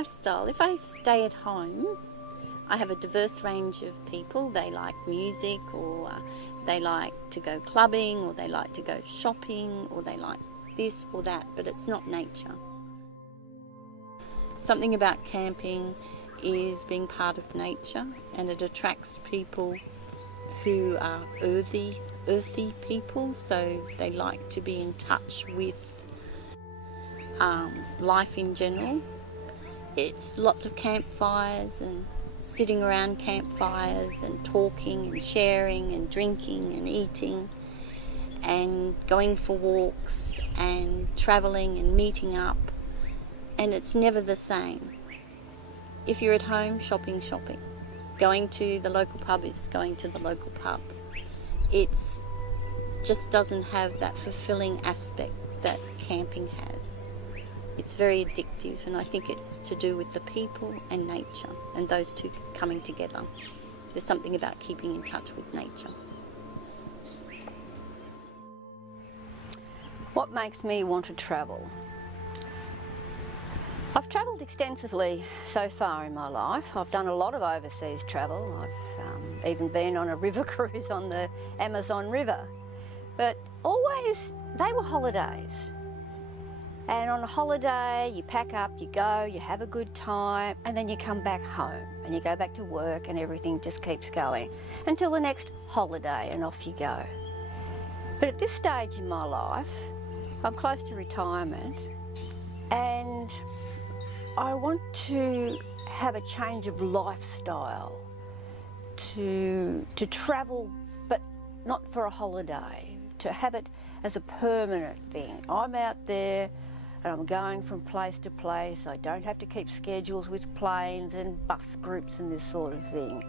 lifestyle. If I stay at home, I have a diverse range of people. They like music, or they like to go clubbing, or they like to go shopping, or they like this or that, but it's not nature. Something about camping is being part of nature, and it attracts people who are earthy people, so they like to be in touch with life in general. It's lots of campfires and sitting around campfires and talking and sharing and drinking and eating and going for walks and travelling and meeting up, and it's never the same. If you're at home, shopping. Going to the local pub is going to the local pub. It's just doesn't have that fulfilling aspect that camping has. It's very addictive, and I think it's to do with the people and nature, and those two coming together. There's something about keeping in touch with nature. What makes me want to travel? I've travelled extensively so far in my life. I've done a lot of overseas travel. I've even been on a river cruise on the Amazon River. But always, they were holidays. And on a holiday, you pack up, you go, you have a good time, and then you come back home and you go back to work, and everything just keeps going until the next holiday, and off you go. But at this stage in my life, I'm close to retirement, and I want to have a change of lifestyle, to travel, but not for a holiday, to have it as a permanent thing. I'm out there and I'm going from place to place. I don't have to keep schedules with planes and bus groups and this sort of thing.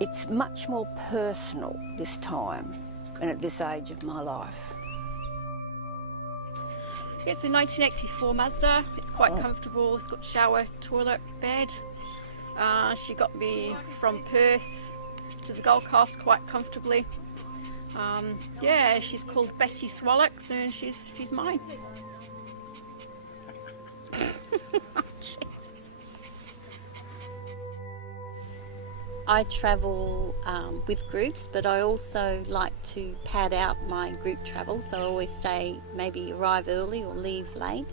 It's much more personal this time and at this age of my life. It's a 1984 Mazda. It's quite comfortable. It's got shower, toilet, bed. She got me from Perth to the Gold Coast quite comfortably. Yeah, she's called Betty Swallocks, and she's mine. I travel with groups, but I also like to pad out my group travel, so I always maybe arrive early or leave late,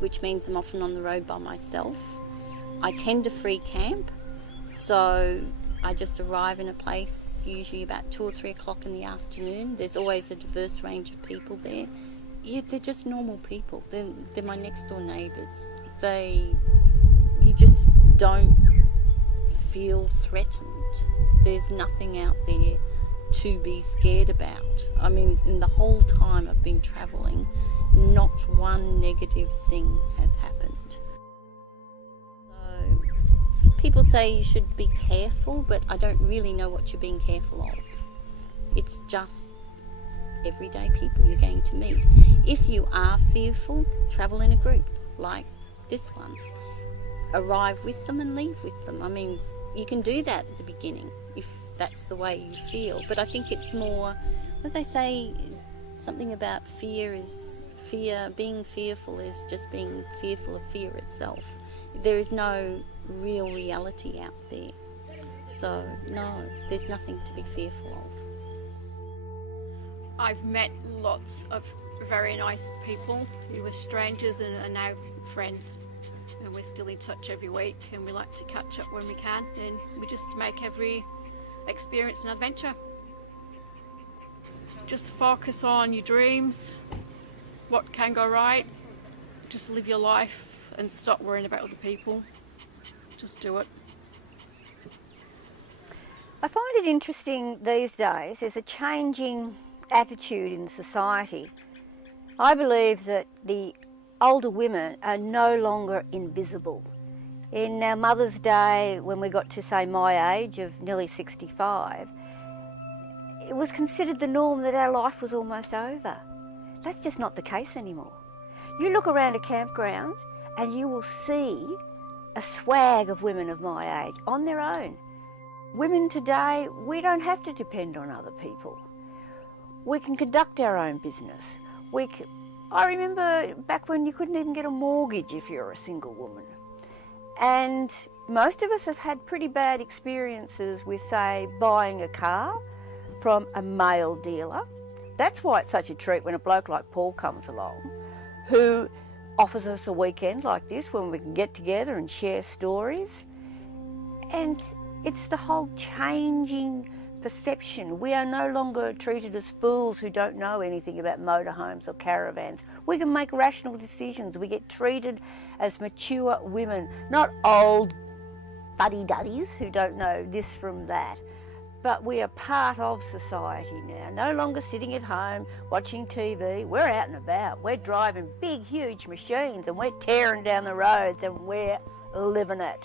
which means I'm often on the road by myself. I tend to free camp, so I just arrive in a place usually about 2 or 3 o'clock in the afternoon. There's always a diverse range of people there. Yeah, they're just normal people. They're my next door neighbours. You just don't feel threatened. There's nothing out there to be scared about. I mean, in the whole time I've been travelling, not one negative thing has happened. So people say you should be careful, but I don't really know what you're being careful of. It's just everyday people you're going to meet. If you are fearful, travel in a group like this one. Arrive with them and leave with them. I mean, you can do that at the beginning if that's the way you feel, but I think it's more, what they say, something about being fearful is just being fearful of fear itself. There is no real reality out there, so no, there's nothing to be fearful of. I've met lots of very nice people who were strangers and are now friends. And we're still in touch every week, and we like to catch up when we can, and we just make every experience an adventure. Just focus on your dreams, what can go right, just live your life and stop worrying about other people. Just do it. I find it interesting these days, there's a changing attitude in society. I believe that the older women are no longer invisible. In our Mother's Day, when we got to, say, my age of nearly 65, it was considered the norm that our life was almost over. That's just not the case anymore. You look around a campground and you will see a swag of women of my age on their own. Women today, we don't have to depend on other people. We can conduct our own business. I remember back when you couldn't even get a mortgage if you're a single woman. And most of us have had pretty bad experiences with, say, buying a car from a male dealer. That's why it's such a treat when a bloke like Paul comes along, who offers us a weekend like this when we can get together and share stories. And it's the whole changing perception. We are no longer treated as fools who don't know anything about motorhomes or caravans. We can make rational decisions. We get treated as mature women, not old fuddy-duddies who don't know this from that. But we are part of society now, no longer sitting at home watching TV. We're out and about. We're driving big, huge machines and we're tearing down the roads and we're living it.